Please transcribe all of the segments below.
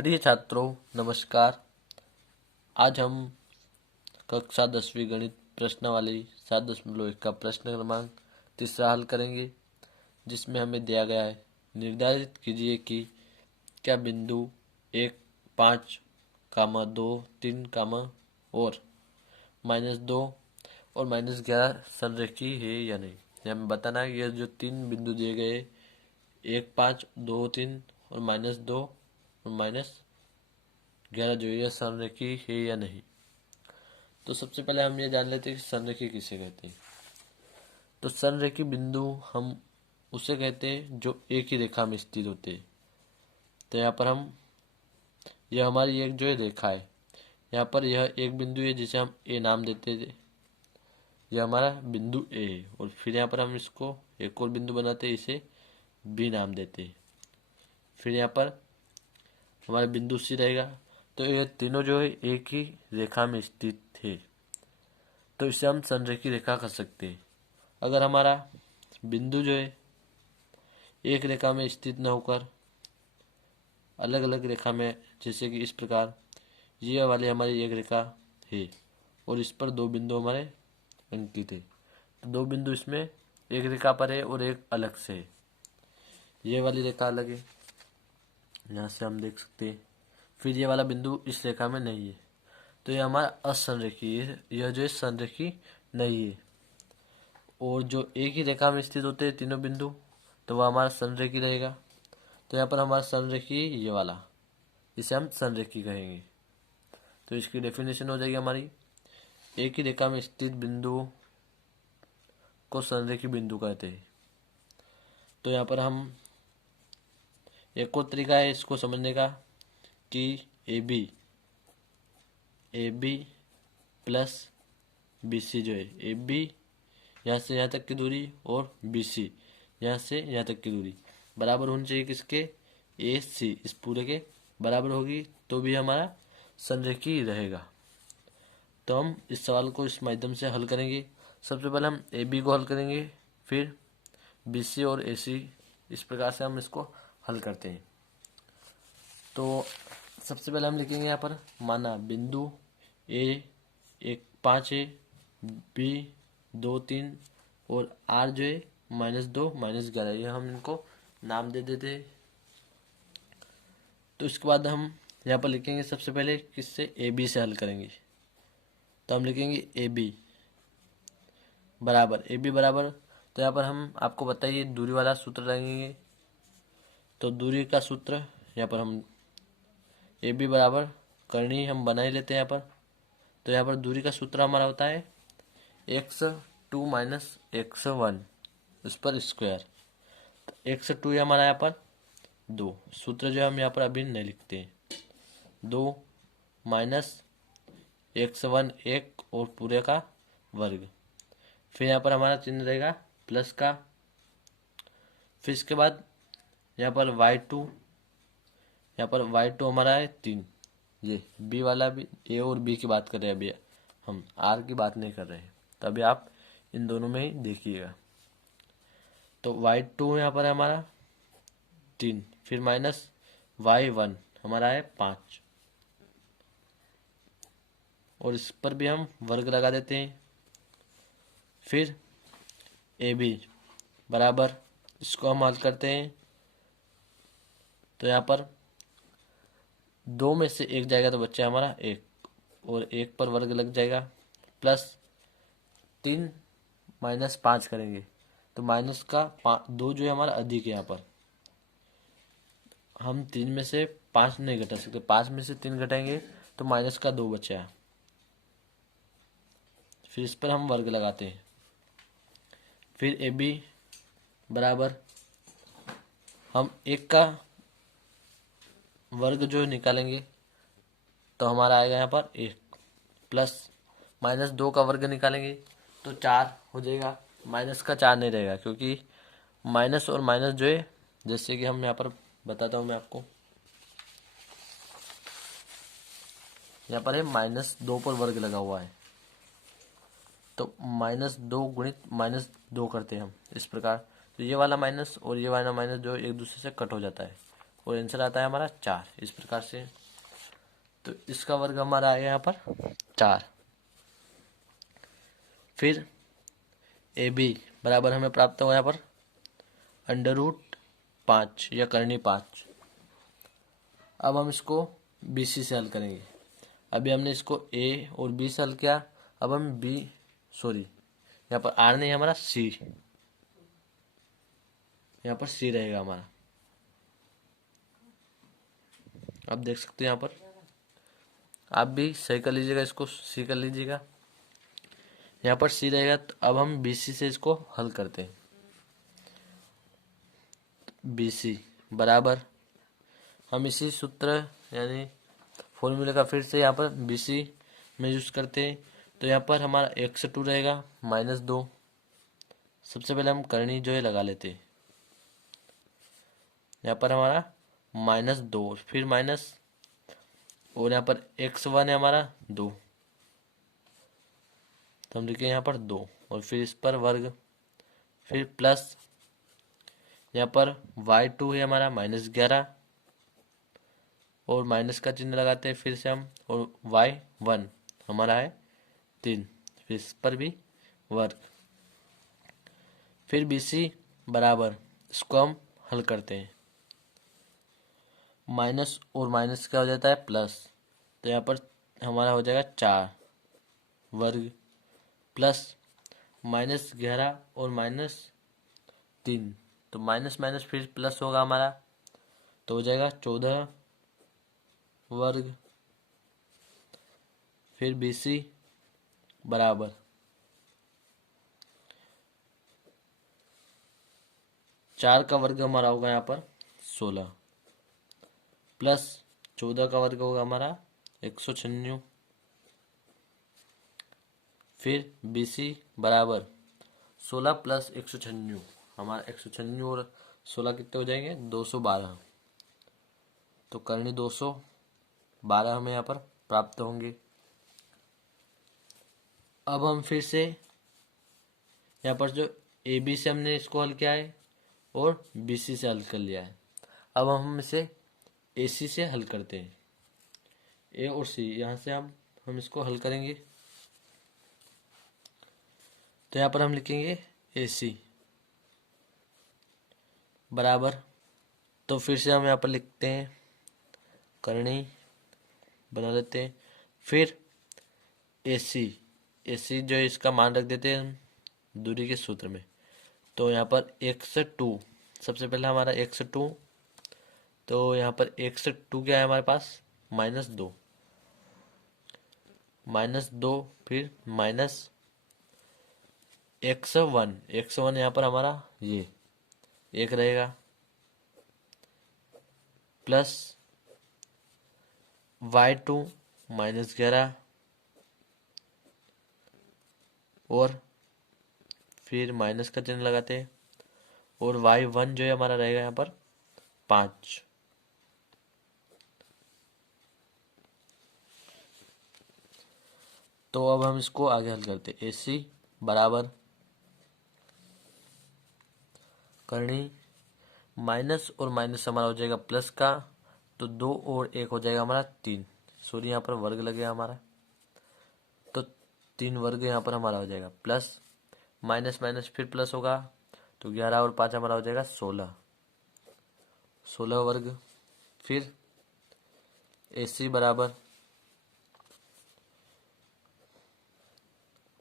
प्रिय छात्रों, नमस्कार। आज हम कक्षा 10वीं गणित प्रश्नावली 7.1 का प्रश्न क्रमांक 3 हल करेंगे, जिसमें हमें दिया गया है। निर्धारित कीजिए कि क्या बिंदु 1, 5, -2, 3, और -2 और -11 संरेखीय है या नहीं। हमें बताना है ये जो तीन बिंदु दिए गए 1, 5, 2, 3 और -2 और -11 जो ये संरेखीय है या नहीं। तो सबसे पहले हम ये जान लेते हैं कि संरेखीय किसे कहते हैं। तो संरेखीय बिंदु हम उसे कहते हैं जो एक ही रेखा में स्थित होते हैं। तो यहाँ पर हम यह हमारी एक जो है रेखा है, यहाँ पर यह एक बिंदु है जिसे हम ए नाम देते थे। यह हमारा बिंदु ए है और फिर यहाँ पर हम इसको एक और बिंदु बनाते हैं, इसे बी नाम देते हैं। फिर यहाँ पर हमारा बिंदु सी रहेगा। तो ये तीनों जो है एक ही रेखा में स्थित है, तो इसे हम संरेखीय रेखा कह सकते हैं। अगर हमारा बिंदु जो है एक रेखा में स्थित न होकर अलग अलग रेखा में, जैसे कि इस प्रकार ये वाली हमारी एक रेखा है और इस पर दो बिंदु हमारे अंकित है, तो दो बिंदु इसमें एक रेखा पर है और एक अलग से है। ये वाली रेखा अलग है, यहाँ से हम देख सकते हैं। फिर ये वाला बिंदु इस रेखा में नहीं है, तो ये हमारा असंरेखीय है, यह जो है संरेखीय नहीं है। और जो एक ही रेखा में स्थित होते हैं तीनों बिंदु, तो वह हमारा संरेखीय रहेगा। तो यहाँ पर हमारा संरेखीय ये वाला, इसे हम संरेखीय कहेंगे। तो इसकी डेफिनेशन हो जाएगी हमारी, एक ही रेखा में स्थित बिंदु को संरेखीय बिंदु कहते हैं। तो यहाँ पर हम एक और तरीका है इसको समझने का कि A B plus B C जो है, ए बी यहाँ से यहाँ तक की दूरी और बी सी यहाँ से यहाँ तक की दूरी बराबर होनी चाहिए किसके, ए सी इस पूरे के बराबर होगी, तो भी हमारा संरेखीय रहेगा। तो हम इस सवाल को इस माध्यम से हल करेंगे। सबसे पहले हम ए बी को हल करेंगे, फिर बी सी और ए सी, इस प्रकार से हम इसको हल करते हैं। तो सबसे पहले हम लिखेंगे यहाँ पर, माना बिंदु ए 1, 5 है, बी 2, 3 और आर जो है -2, -11, ये हम इनको नाम दे देते हैं। तो इसके बाद हम यहाँ पर लिखेंगे सबसे पहले किससे, ए बी से हल करेंगे। तो हम लिखेंगे ए बी बराबर, तो यहाँ पर हम आपको बताइए दूरी वाला सूत्र लगाएंगे। तो दूरी का सूत्र यहाँ पर हम ए बी बराबर करनी हम बना ही लेते हैं यहाँ पर। तो यहाँ पर दूरी का सूत्र हमारा होता है x2 - x1 इस पर स्क्वायर। तो x2 हमारा यहाँ पर 2, सूत्र जो हम यहाँ पर अभी नहीं लिखते हैं, 2 माइनस x1 1 और पूरे का वर्ग। फिर यहाँ पर हमारा चिन्ह रहेगा प्लस का। फिर इसके बाद यहाँ पर y2, यहाँ पर y2 हमारा है 3। ये b वाला भी, a और b की बात कर रहे हैं, अभी हम r की बात नहीं कर रहे हैं, तो अभी आप इन दोनों में ही देखिएगा। तो y2 यहाँ पर है हमारा 3, फिर माइनस y1 हमारा है 5 और इस पर भी हम वर्ग लगा देते हैं। फिर ए बी बराबर, इसको हम हल करते हैं। तो यहाँ पर 2 में से 1 जाएगा तो बच्चा हमारा 1 और 1 पर वर्ग लग जाएगा, प्लस 3 - 5 करेंगे तो माइनस का 2 जो है हमारा अधिक है। यहाँ पर हम 3 में से 5 नहीं घटा सकते, 5 में से 3 घटाएंगे तो माइनस का 2 बचा। फिर इस पर हम वर्ग लगाते हैं। फिर ए बी बराबर, हम 1 का वर्ग जो निकालेंगे तो हमारा आएगा यहाँ पर 1, प्लस -2 का वर्ग निकालेंगे तो 4 हो जाएगा। माइनस का 4 नहीं रहेगा, क्योंकि माइनस और माइनस जो है, जैसे कि हम यहाँ पर बताता हूँ मैं आपको, यहाँ पर है -2 पर वर्ग लगा हुआ है, तो -2 गुणित -2 करते हैं हम इस प्रकार। तो ये वाला माइनस और ये वाला माइनस जो एक दूसरे से कट हो जाता है, और आंसर आता है हमारा 4। इस प्रकार से तो इसका वर्ग हमारा आया यहाँ पर 4। फिर ए बी बराबर हमें प्राप्त हुआ यहाँ पर √5 या करनी 5। अब हम इसको बी सी से हल करेंगे। अभी हमने इसको ए और बी से हल किया। अब हम यहाँ पर आर नहीं, हमारा सी, यहाँ पर सी रहेगा हमारा। आप देख सकते हैं यहाँ पर, आप भी सही कर लीजिएगा, इसको सी कर लीजिएगा। यहाँ पर सी रहेगा। तो अब हम बी सी से इसको हल करते हैं। बी सी बराबर हम इसी सूत्र यानी फॉर्मूले का फिर से यहाँ पर बी सी में यूज करते हैं। तो यहाँ पर हमारा x2 रहेगा -2। सबसे पहले हम करनी जो है लगा लेते हैं। यहाँ पर हमारा -2 फिर माइनस, और यहाँ पर x1 है हमारा 2, तो हम लिखे यहाँ पर 2 और फिर इस पर वर्ग, फिर प्लस यहाँ पर y2 है हमारा -11 और माइनस का चिन्ह लगाते हैं फिर से हम, और y1 हमारा है 3, फिर इस पर भी वर्ग। फिर BC बराबर इसको हम हल करते हैं। माइनस और माइनस क्या हो जाता है प्लस, तो यहाँ पर हमारा हो जाएगा 4 वर्ग प्लस -11 और -3, तो माइनस माइनस फिर प्लस होगा हमारा, तो हो जाएगा 14 वर्ग। फिर BC बराबर 4 का वर्ग हमारा होगा यहाँ पर 16 प्लस 14 का वर्ग होगा हमारा 196। फिर BC बराबर 16 प्लस 196, हमारा 196 और 16 कितने हो जाएंगे 212। तो करनी 212 हमें यहाँ पर प्राप्त होंगे। अब हम फिर से यहाँ पर जो AB से हमने इसको हल किया है और BC से हल कर लिया है। अब हम इसे AC से हल करते हैं। A और C यहाँ से हम इसको हल करेंगे। तो यहाँ पर हम लिखेंगे AC बराबर, तो फिर से हम यहाँ पर लिखते हैं, करनी बना लेते हैं। फिर AC जो है इसका मान रख देते हैं हम दूरी के सूत्र में। तो यहाँ पर x2, सबसे पहले हमारा x2, तो यहाँ पर x2 क्या है हमारे पास -2, फिर माइनस x1 यहाँ पर हमारा ये 1 रहेगा, प्लस y2 -11 और फिर माइनस का चिन्ह लगाते हैं, और y1 जो है हमारा रहेगा यहाँ पर 5। तो अब हम इसको आगे हल करते हैं। AC बराबर करनी माइनस और माइनस हमारा हो जाएगा प्लस का, तो 2 और 1 हो जाएगा हमारा 3, सॉरी यहाँ पर वर्ग लगेगा हमारा, तो 3 वर्ग यहाँ पर हमारा हो जाएगा, प्लस माइनस माइनस फिर प्लस होगा, तो 11 और 5 हमारा हो जाएगा 16 वर्ग। फिर AC बराबर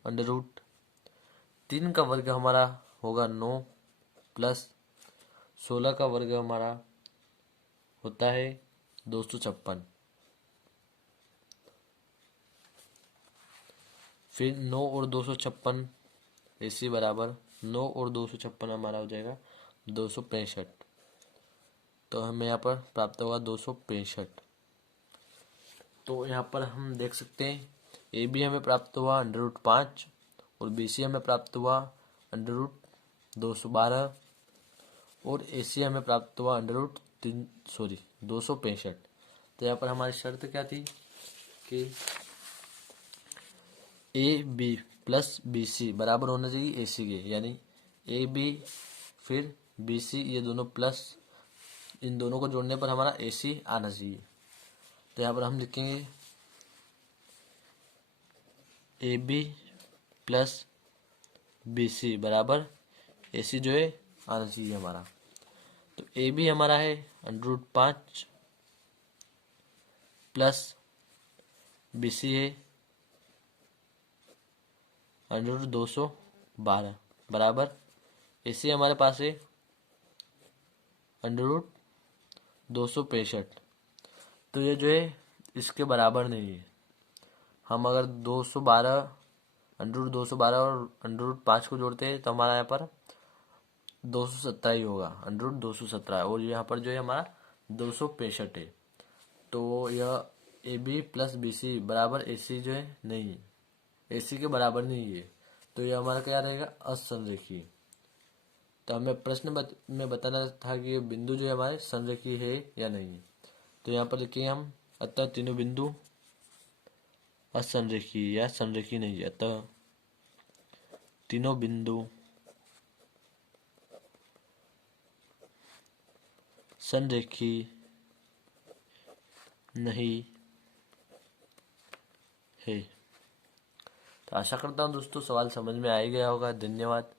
√3 का वर्ग हमारा होगा 9 प्लस 16 का वर्ग हमारा होता है 256। फिर 9 और 256, AC बराबर 9 और 256 हमारा हो जाएगा 265। तो हमें यहाँ पर प्राप्त होगा 265। तो यहाँ पर हम देख सकते हैं AB हमें प्राप्त हुआ √5 और BC हमें प्राप्त हुआ √212 और AC हमें प्राप्त हुआ 265। तो यहाँ पर हमारी शर्त क्या थी कि AB प्लस BC बराबर होना चाहिए AC के, यानी AB फिर BC ये दोनों प्लस इन दोनों को जोड़ने पर हमारा AC आना चाहिए। तो यहाँ पर हम लिखेंगे AB प्लस BC बराबर AC जो है आना चाहिए हमारा। तो AB हमारा है √5 प्लस BC है √212 बराबर AC हमारे पास है √265। तो ये जो है इसके बराबर नहीं है। हम अगर 212 √212 और √5 को जोड़ते हैं तो हमारा यहाँ पर 217 ही होगा, √217, और यहाँ पर जो है हमारा 265 है। तो यह AB प्लस BC बराबर AC जो है नहीं है, AC के बराबर नहीं है। तो यह हमारा क्या रहेगा, असंरेखीय। तो हमें प्रश्न में बताना था कि ये बिंदु जो है हमारे संरेखीय है या नहीं है। तो यहाँ पर लिखेंगे हम, अतः तीनों बिंदु असंरेखीय या संरेखीय नहीं है। अतः तीनों बिंदु संरेखीय नहीं है। तो आशा करता हूँ दोस्तों सवाल समझ में आ ही गया होगा। धन्यवाद।